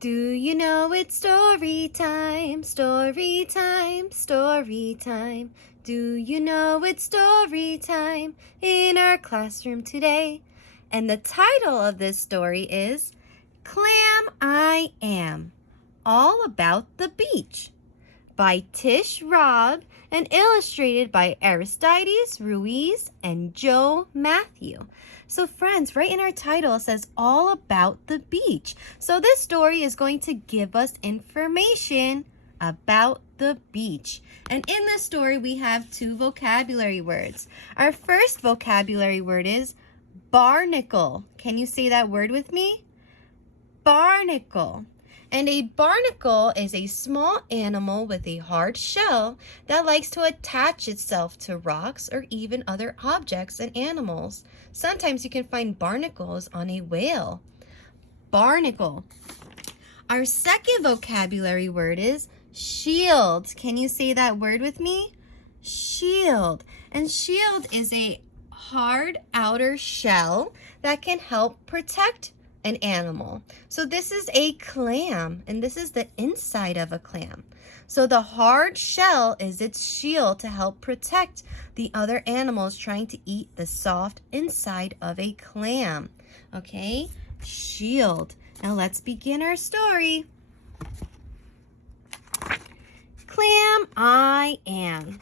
Do you know it's story time, story time, story time? Do you know it's story time in our classroom today? And the title of this story is Clam-I-Am, all about the beach, by Tish Robb and illustrated by Aristides Ruiz and Joe Matthew. So friends, right in our title it says all about the beach. So this story is going to give us information about the beach. And in this story we have two vocabulary words. Our first vocabulary word is barnacle. Can you say that word with me? Barnacle. And a barnacle is a small animal with a hard shell that likes to attach itself to rocks or even other objects and animals. Sometimes you can find barnacles on a whale. Barnacle. Our second vocabulary word is shield. Can you say that word with me? Shield. And shield is a hard outer shell that can help protect an animal. So this is a clam, and this is the inside of a clam. So the hard shell is its shield to help protect the other animals trying to eat the soft inside of a clam. Okay, shield. Now let's begin our story. Clam-I-Am.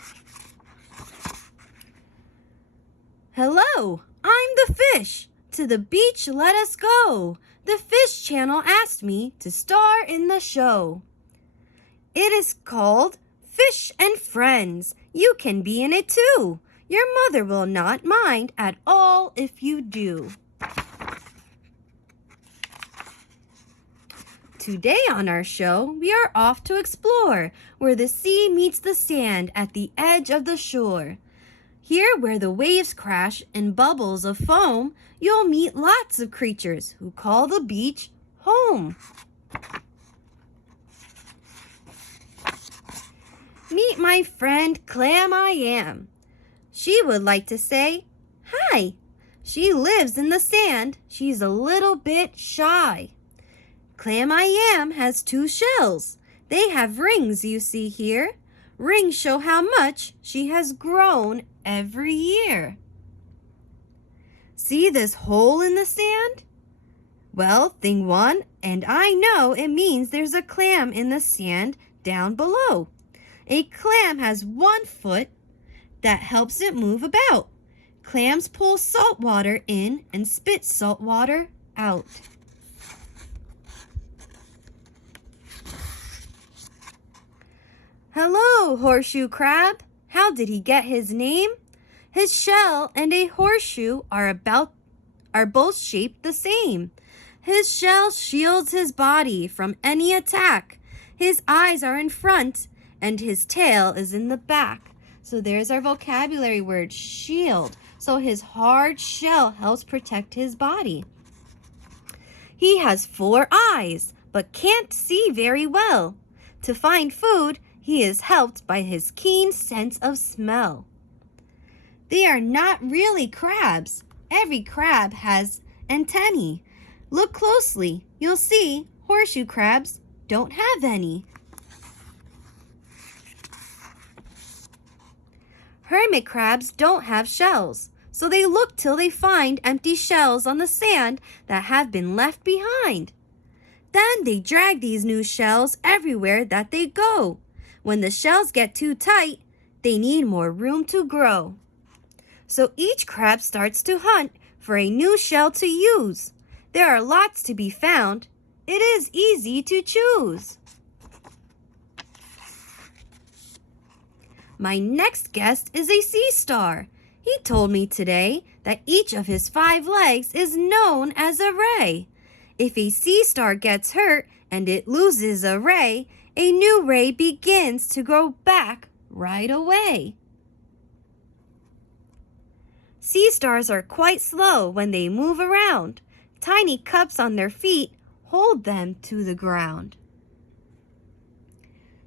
Hello, I'm the fish. To the beach let us go. The Fish Channel asked me to star in the show. It is called Fish and Friends. You can be in it too. Your mother will not mind at all if you do. Today on our show, we are off to explore where the sea meets the sand at the edge of the shore. Here where the waves crash in bubbles of foam, you'll meet lots of creatures who call the beach home. Meet my friend Clam-I-Am. She would like to say hi. She lives in the sand. She's a little bit shy. Clam-I-Am has two shells. They have rings you see here. Rings show how much she has grown every year. See this hole in the sand? Well, thing one, and I know it means there's a clam in the sand down below. A clam has one foot that helps it move about. Clams pull salt water in and spit salt water out. Hello, horseshoe crab. How did he get his name? His shell and a horseshoe are both shaped the same. His shell shields his body from any attack. His eyes are in front and his tail is in the back. So there's our vocabulary word, shield. So his hard shell helps protect his body. He has 4 eyes but can't see very well. To find food, he is helped by his keen sense of smell. They are not really crabs. Every crab has antennae. Look closely. You'll see horseshoe crabs don't have any. Hermit crabs don't have shells, so they look till they find empty shells on the sand that have been left behind. Then they drag these new shells everywhere that they go. When the shells get too tight, they need more room to grow. So each crab starts to hunt for a new shell to use. There are lots to be found. It is easy to choose. My next guest is a sea star. He told me today that each of his 5 legs is known as a ray. If a sea star gets hurt and it loses a ray, a new ray begins to grow back right away. Sea stars are quite slow when they move around. Tiny cups on their feet hold them to the ground.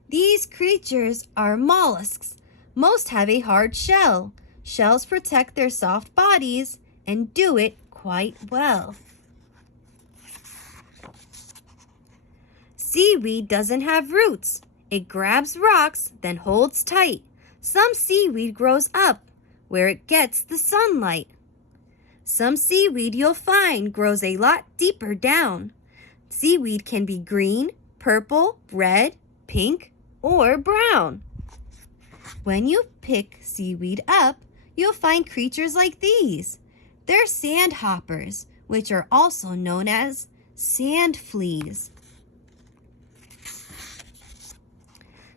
These creatures are mollusks. Most have a hard shell. Shells protect their soft bodies and do it quite well. Seaweed doesn't have roots. It grabs rocks, then holds tight. Some seaweed grows up where it gets the sunlight. Some seaweed you'll find grows a lot deeper down. Seaweed can be green, purple, red, pink, or brown. When you pick seaweed up, you'll find creatures like these. They're sandhoppers, which are also known as sand fleas.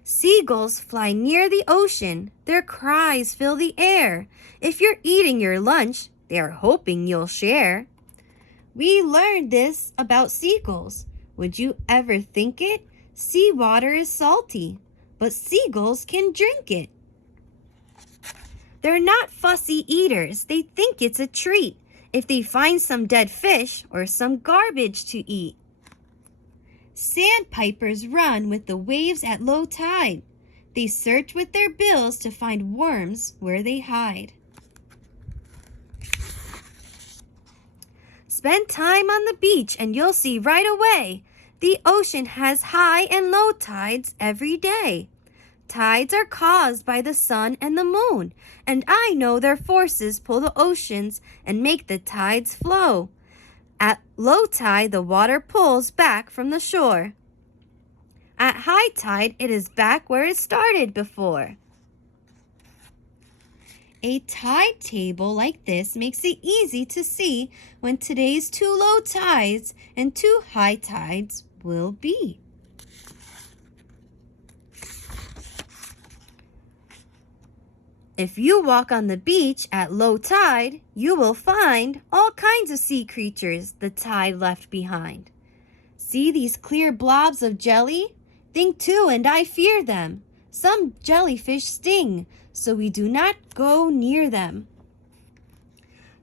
Seagulls fly near the ocean. Their cries fill the air. If you're eating your lunch, they're hoping you'll share. We learned this about seagulls. Would you ever think it? Seawater is salty, but seagulls can drink it. They're not fussy eaters. They think it's a treat if they find some dead fish or some garbage to eat. Sandpipers run with the waves at low tide. They search with their bills to find worms where they hide. Spend time on the beach and you'll see right away the ocean has high and low tides every day. Tides are caused by the sun and the moon, and I know their forces pull the oceans and make the tides flow. At low tide, the water pulls back from the shore. At high tide, it is back where it started before. A tide table like this makes it easy to see when today's two low tides and two high tides will be. If you walk on the beach at low tide, you will find all kinds of sea creatures the tide left behind. See these clear blobs of jelly? Think too, and I fear them. Some jellyfish sting, so we do not go near them.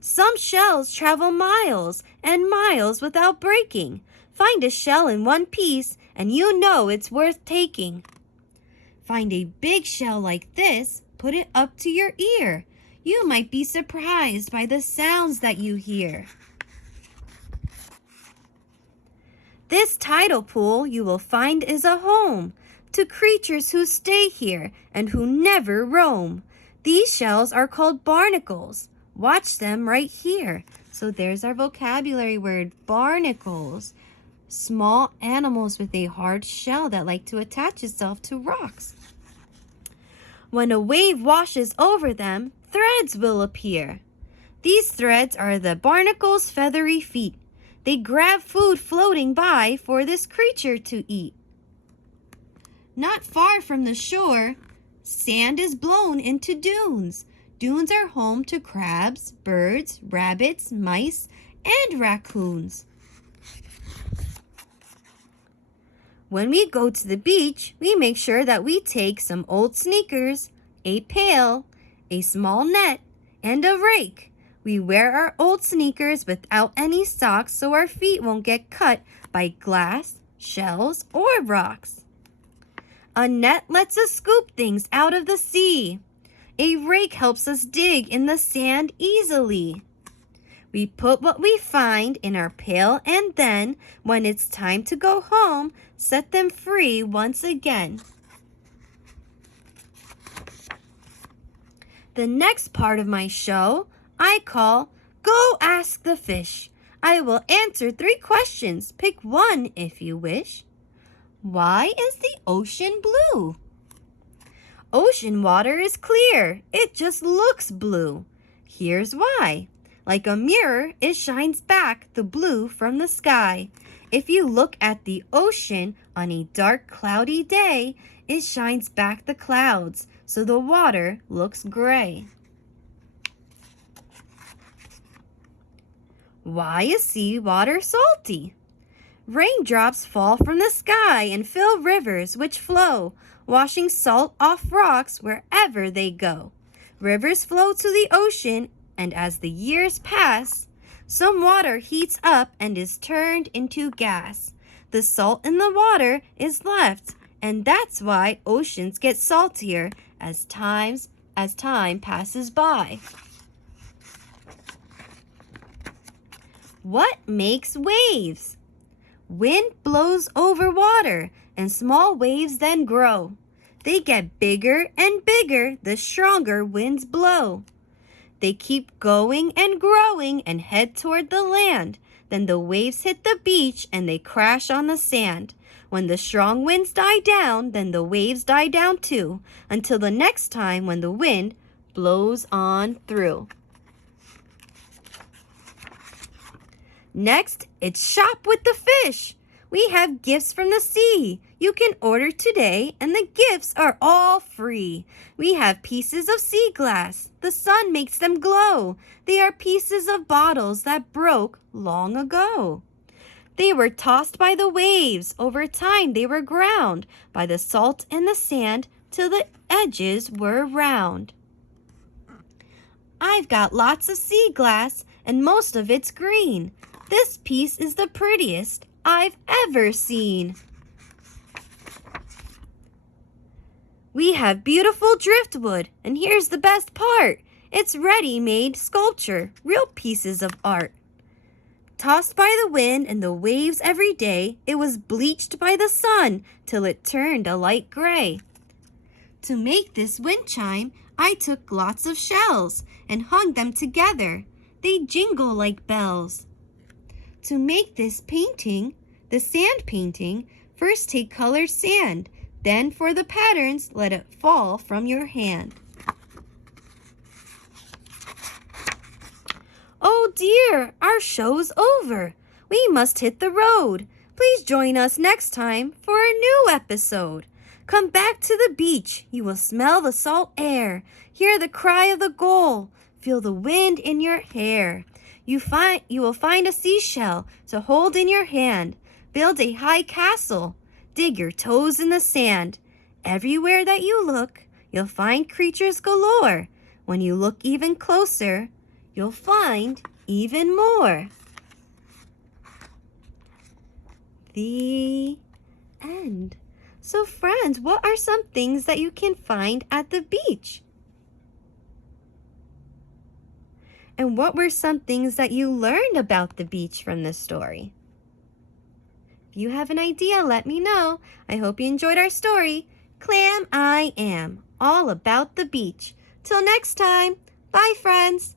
Some shells travel miles and miles without breaking. Find a shell in one piece, and you know it's worth taking. Find a big shell like this, put it up to your ear. You might be surprised by the sounds that you hear. This tidal pool you will find is a home to creatures who stay here and who never roam. These shells are called barnacles. Watch them right here. So there's our vocabulary word, barnacles. Small animals with a hard shell that like to attach itself to rocks. When a wave washes over them, threads will appear. These threads are the barnacle's feathery feet. They grab food floating by for this creature to eat. Not far from the shore, sand is blown into dunes. Dunes are home to crabs, birds, rabbits, mice, and raccoons. When we go to the beach, we make sure that we take some old sneakers, a pail, a small net, and a rake. We wear our old sneakers without any socks so our feet won't get cut by glass, shells, or rocks. A net lets us scoop things out of the sea. A rake helps us dig in the sand easily. We put what we find in our pail and then, when it's time to go home, set them free once again. The next part of my show I call Go Ask the Fish. I will answer 3 questions. Pick one if you wish. Why is the ocean blue? Ocean water is clear. It just looks blue. Here's why. Like a mirror, it shines back the blue from the sky. If you look at the ocean on a dark, cloudy day, it shines back the clouds, so the water looks gray. Why is seawater salty? Raindrops fall from the sky and fill rivers which flow, washing salt off rocks wherever they go. Rivers flow to the ocean, and as the years pass, some water heats up and is turned into gas. The salt in the water is left, and that's why oceans get saltier as time passes by. What makes waves? Wind blows over water, and small waves then grow. They get bigger and bigger the stronger winds blow. They keep going and growing and head toward the land. Then the waves hit the beach and they crash on the sand. When the strong winds die down, then the waves die down too, until the next time when the wind blows on through. Next, it's Shop with the Fish. We have gifts from the sea. You can order today and the gifts are all free. We have pieces of sea glass. The sun makes them glow. They are pieces of bottles that broke long ago. They were tossed by the waves. Over time they were ground by the salt and the sand till the edges were round. I've got lots of sea glass and most of it's green. This piece is the prettiest I've ever seen. We have beautiful driftwood, and here's the best part. It's ready-made sculpture, real pieces of art. Tossed by the wind and the waves every day, it was bleached by the sun till it turned a light gray. To make this wind chime, I took lots of shells and hung them together. They jingle like bells. To make this painting, the sand painting, first take colored sand. Then for the patterns, let it fall from your hand. Oh dear, our show's over. We must hit the road. Please join us next time for a new episode. Come back to the beach. You will smell the salt air. Hear the cry of the gull. Feel the wind in your hair. You will find a seashell to hold in your hand. Build a high castle. Dig your toes in the sand. Everywhere that you look, you'll find creatures galore. When you look even closer, you'll find even more. The end. So friends, what are some things that you can find at the beach? And what were some things that you learned about the beach from this story? If you have an idea, let me know. I hope you enjoyed our story, Clam-I-Am, all about the beach. Till next time, bye friends.